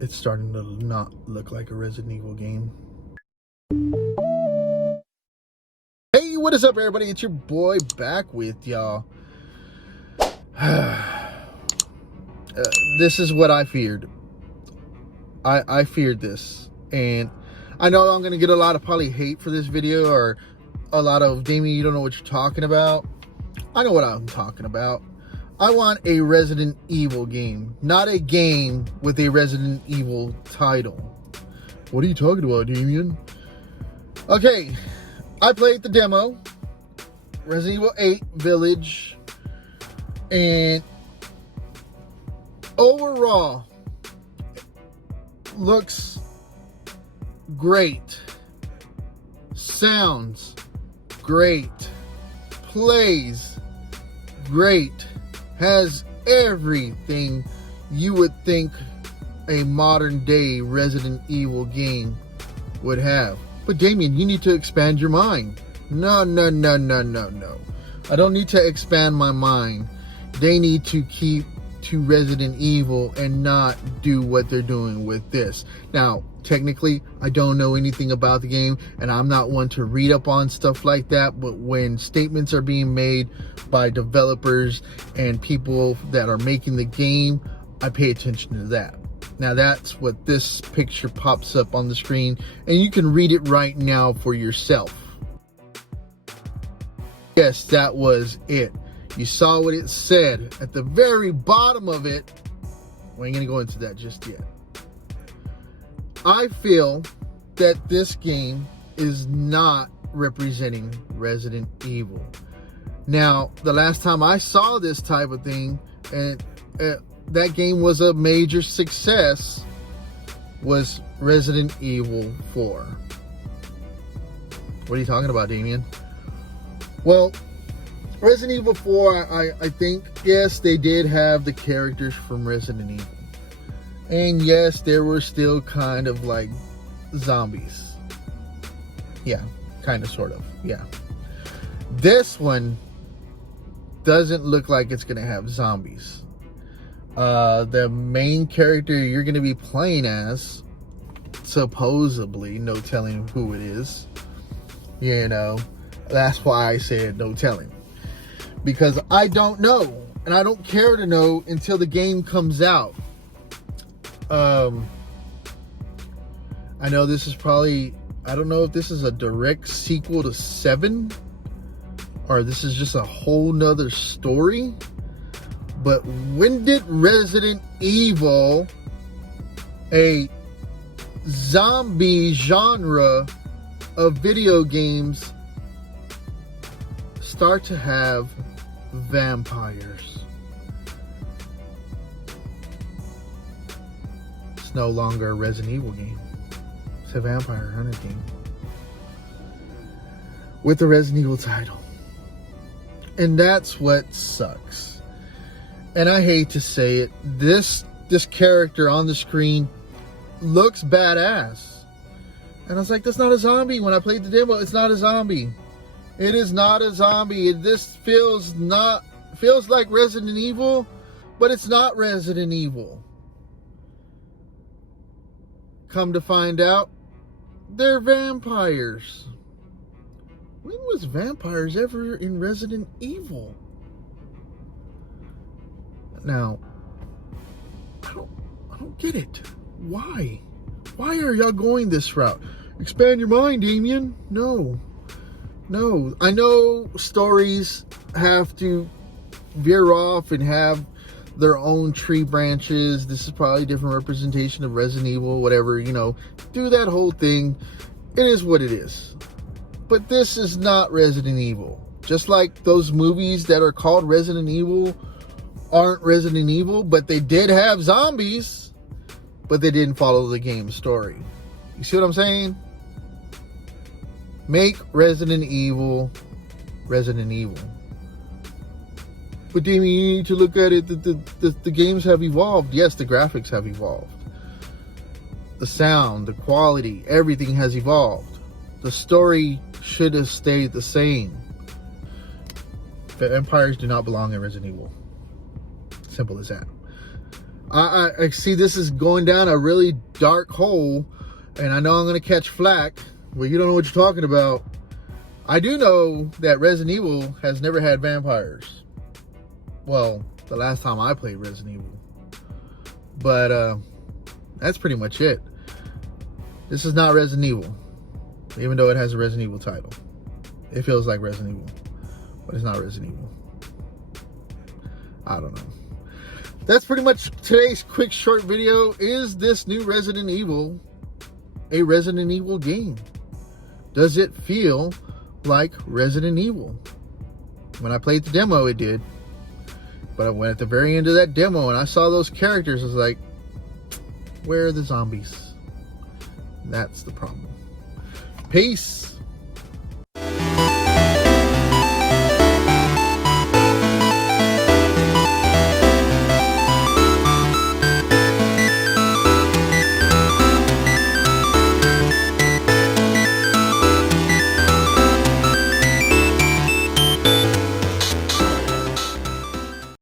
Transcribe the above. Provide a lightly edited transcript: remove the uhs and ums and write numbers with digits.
it's starting to not look like a Resident Evil game. Hey, what is up, everybody? It's your boy back with y'all. This is what I feared. I feared this, and I know I'm gonna get a lot of probably hate for this video, or a lot of, Damien, you don't know what you're talking about. I know what I'm talking about. I want a Resident Evil game, not a game with a Resident Evil title. What are you talking about, Damien? Okay, I played the demo, Resident Evil 8 Village, and overall, looks great, sounds great, plays great, has everything you would think a modern day Resident Evil game would have. But Damien, you need to expand your mind. No. I don't need to expand my mind. They need to keep to Resident Evil and not do what they're doing with this. Now, technically, I don't know anything about the game, and I'm not one to read up on stuff like that, but when statements are being made by developers and people that are making the game, I pay attention to that. Now, that's what this picture pops up on the screen, and you can read it right now for yourself. Yes, that was it. You saw what it said at the very bottom of it. We ain't gonna go into that just yet. I feel that this game is not representing Resident Evil. Now, the last time I saw this type of thing, and that game was a major success, was Resident Evil 4. What are you talking about, Damien? Well, Resident Evil 4, I think, yes, they did have the characters from Resident Evil. And yes, there were still kind of like zombies. Yeah, kind of, sort of, yeah. This one doesn't look like it's going to have zombies. The main character you're going to be playing as, supposedly, no telling who it is, you know, that's why I said no telling. Because I don't know, and I don't care to know until the game comes out. I know this is probably, I don't know if this is a direct sequel to 7, or this is just a whole nother story. But when did Resident Evil, a zombie genre of video games, start to have vampires? It's no longer a Resident Evil game. It's a Vampire Hunter game with the Resident Evil title. And that's what sucks. And I hate to say it, this character on the screen looks badass. And I was like, that's not a zombie. When I played the demo, it's not a zombie. It is not a zombie. This feels like Resident Evil, but it's not Resident Evil. Come to find out, they're vampires. When was vampires ever in Resident Evil? Now, I don't get it. Why? Why are y'all going this route? Expand your mind, Damien. No, I know stories have to veer off and have their own tree branches. This is probably a different representation of Resident Evil, whatever, you know, do that whole thing. It is what it is. But this is not Resident Evil. Just like those movies that are called Resident Evil aren't Resident Evil, but they did have zombies, but they didn't follow the game story. You see what I'm saying? Make Resident Evil Resident Evil. But Damien, you need to look at it. The games have evolved. Yes, the graphics have evolved. The sound, the quality, everything has evolved. The story should have stayed the same. The vampires do not belong in Resident Evil. Simple as that. I see this is going down a really dark hole, and I know I'm going to catch flack. Well, you don't know what you're talking about. I do know that Resident Evil has never had vampires. Well, the last time I played Resident Evil. But that's pretty much it. This is not Resident Evil, even though it has a Resident Evil title. It feels like Resident Evil, but it's not Resident Evil. I don't know. That's pretty much today's quick short video. Is this new Resident Evil a Resident Evil game? Does it feel like Resident Evil? When I played the demo, it did. But I went at the very end of that demo and I saw those characters. I was like, where are the zombies? That's the problem. Peace.